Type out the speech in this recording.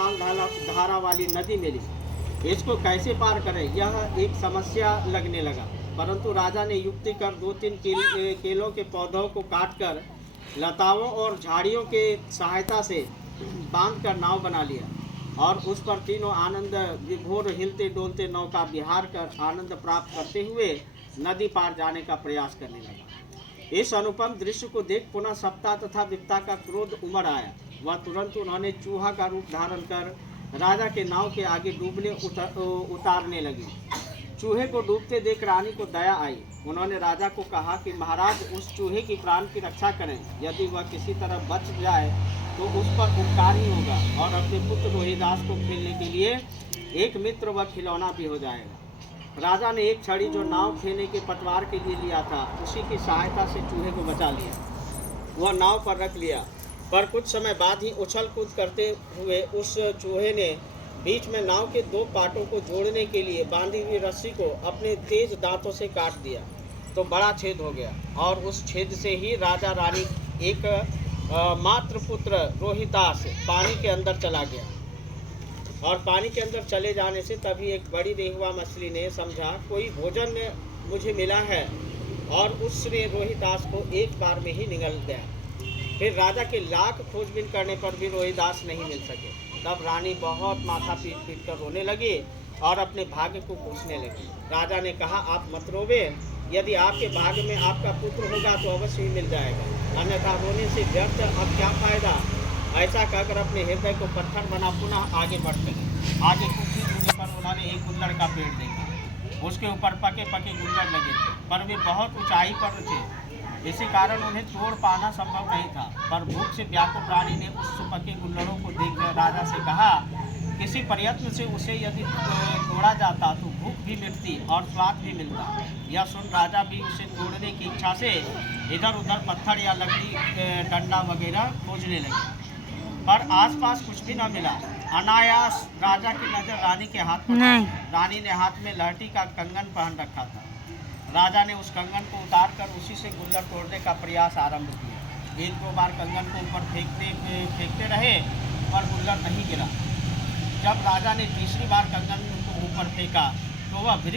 विशाल धारा वाली नदी मिली। इसको कैसे पार करें, यह एक समस्या लगने लगा। परंतु राजा ने युक्ति कर 2-3 केलों के पौधों को काटकर लताओं और झाड़ियों के सहायता से बांधकर नाव बना लिया और उस पर तीनों आनंद विभोर हिलते डोलते नौका विहार कर आनंद प्राप्त करते हुए नदी पार जाने का प्रयास करने लगा। इस अनुपम दृश्य को देख पुनः सप्ता तथा विप्ता का क्रोध उमड़ आया। वह तुरंत उन्होंने चूहा का रूप धारण कर राजा के नाव के आगे डूबने उतारने लगी। चूहे को डूबते देख रानी को दया आई। उन्होंने राजा को कहा कि महाराज, उस चूहे की प्राण की रक्षा करें। यदि वह किसी तरह बच जाए तो उस पर उपकार ही होगा और अपने पुत्र रोहिदास को खेलने के लिए एक मित्र व खिलौना भी हो जाएगा। राजा ने एक छड़ी जो नाव खेने के पतवार के लिए लिया था, उसी की सहायता से चूहे को बचा लिया। वह नाव पर रख लिया, पर कुछ समय बाद ही उछल कूद करते हुए उस चूहे ने बीच में नाव के 2 पाटों को जोड़ने के लिए बांधी हुई रस्सी को अपने तेज दांतों से काट दिया तो बड़ा छेद हो गया और उस छेद से ही राजा रानी एक मात्र पुत्र रोहिदास पानी के अंदर चला गया। और पानी के अंदर चले जाने से तभी एक बड़ी रेहुआ मछली ने समझा कोई भोजन मुझे मिला है और उसने रोहिदास को एक बार में ही निगल दिया। फिर राजा के लाख खोजबीन करने पर भी रोहिदास नहीं मिल सके। तब रानी बहुत माथा पीट पीट कर रोने लगी और अपने भाग्य को कोसने लगी। राजा ने कहा, आप मत रोवे, यदि आपके भाग्य में आपका पुत्र होगा तो अवश्य ही मिल जाएगा, अन्यथा रोने से व्यर्थ अब क्या फायदा। ऐसा कहकर अपने हृदय को पत्थर बना पुनः आगे बढ़ते गए। आगे कुछ ही दूरी पर उन्होंने एक गुल्लड़ का पेड़ देखा। उसके ऊपर पके पके गुल्लड़ लगे थे, पर वे बहुत ऊंचाई पर थे, इसी कारण उन्हें तोड़ पाना संभव नहीं था। पर भूख से व्याकुल रानी ने उस पके गुल्लड़ों को देखकर राजा से कहा, किसी प्रयत्न से उसे यदि तोड़ा जाता तो भूख भी मिटती और स्वाद भी मिलता। यह सुन राजा भी उसे तोड़ने की इच्छा से इधर उधर पत्थर या लकड़ी डंडा वगैरह खोजने लगे, पर आसपास कुछ भी न मिला। अनायास राजा की नजर रानी के हाथ पर पड़ी। रानी ने हाथ में लहठी का कंगन पहन रखा था। राजा ने उस कंगन को उतारकर उसी से गुल्लड़ तोड़ने का प्रयास आरंभ किया। 1-2 बार कंगन को ऊपर फेंकते रहे, पर गुल्लड़ नहीं गिरा। जब राजा ने तीसरी बार कंगन को ऊपर फेंका तो वह वृक्ष